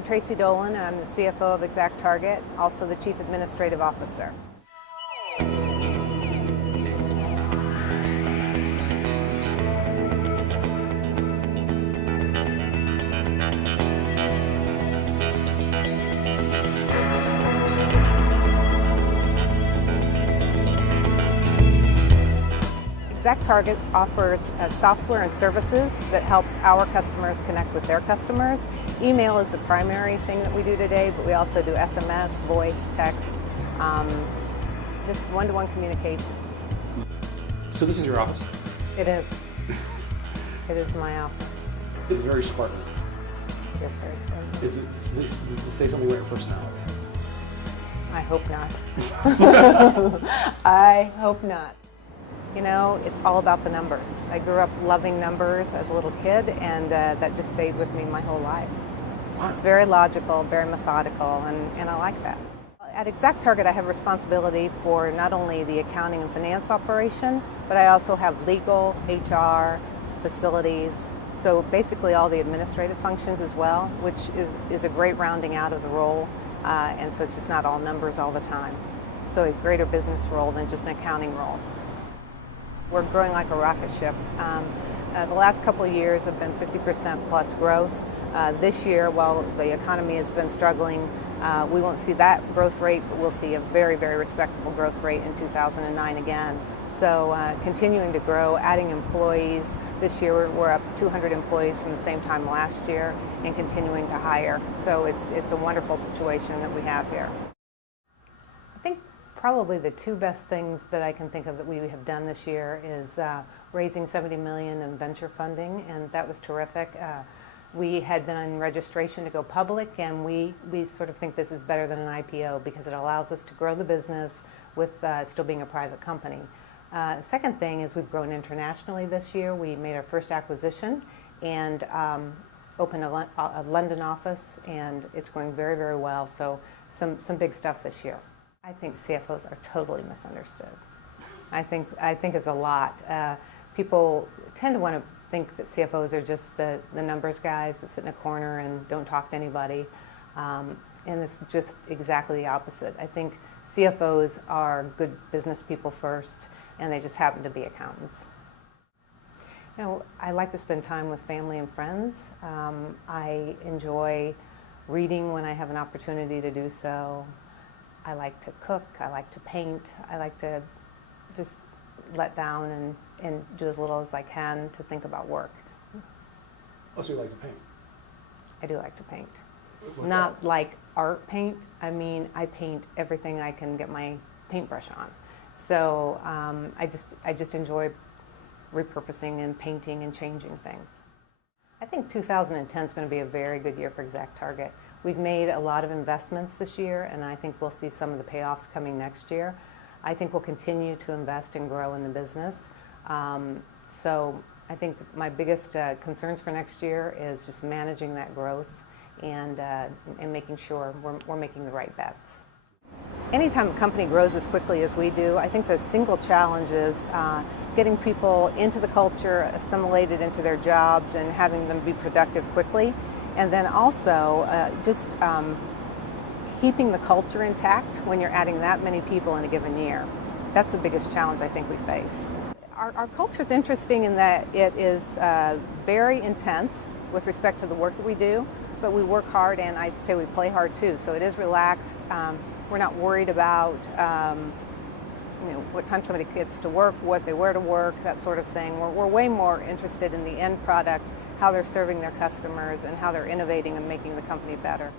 I'm Traci Dolan, and I'm the CFO of ExactTarget, also the Chief Administrative Officer. ExactTarget offers software and services that helps our customers connect with their customers. Email is the primary thing that we do today, but we also do SMS, voice, text, just one-to-one communications. So this is your office? It is. It is my office. It's very Spartan. It is very Spartan. Does it say something about your personality? I hope not. I hope not. You know, it's all about the numbers. I grew up loving numbers as a little kid, and that just stayed with me my whole life. Wow. It's very logical, very methodical, and I like that. At ExactTarget, I have responsibility for not only the accounting and finance operation, but I also have legal, HR, facilities, so basically all the administrative functions as well, which is a great rounding out of the role, and so it's just not all numbers all the time. So a greater business role than just an accounting role. We're growing like a rocket ship. The last couple of years have been 50% plus growth. This year, while the economy has been struggling, we won't see that growth rate, but we'll see a very, very respectable growth rate in 2009 again. So continuing to grow, adding employees. This year we're up 200 employees from the same time last year and continuing to hire. So it's a wonderful situation that we have here. I think probably the two best things that I can think of that we have done this year is raising $70 million in venture funding, and that was terrific. We had been on registration to go public, and we sort of think this is better than an IPO because it allows us to grow the business with still being a private company. Second thing is we've grown internationally this year. We made our first acquisition and opened a London office, and it's going very, very well. So some big stuff this year. I think CFOs are totally misunderstood. I think it's a lot. People tend to want to think that CFOs are just the numbers guys that sit in a corner and don't talk to anybody. And it's just exactly the opposite. I think CFOs are good business people first, and they just happen to be accountants. You know, I like to spend time with family and friends. I enjoy reading when I have an opportunity to do so. I like to cook, I like to paint, I like to just let down and do as little as I can to think about work. Oh, so you like to paint? I do like to paint. Not like art paint. I mean, I paint everything I can get my paintbrush on. So I just enjoy repurposing and painting and changing things. I think 2010 is going to be a very good year for ExactTarget. We've made a lot of investments this year, and I think we'll see some of the payoffs coming next year. I think we'll continue to invest and grow in the business. So I think my biggest concerns for next year is just managing that growth and making sure we're making the right bets. Anytime a company grows as quickly as we do, I think the single challenge is getting people into the culture, assimilated into their jobs, and having them be productive quickly. And then also just keeping the culture intact when you're adding that many people in a given year. That's the biggest challenge I think we face. Our culture is interesting in that it is very intense with respect to the work that we do, but we work hard, and I'd say we play hard too. So it is relaxed. We're not worried about what time somebody gets to work, what they wear to work, that sort of thing. We're way more interested in the end product, how they're serving their customers, and how they're innovating and making the company better.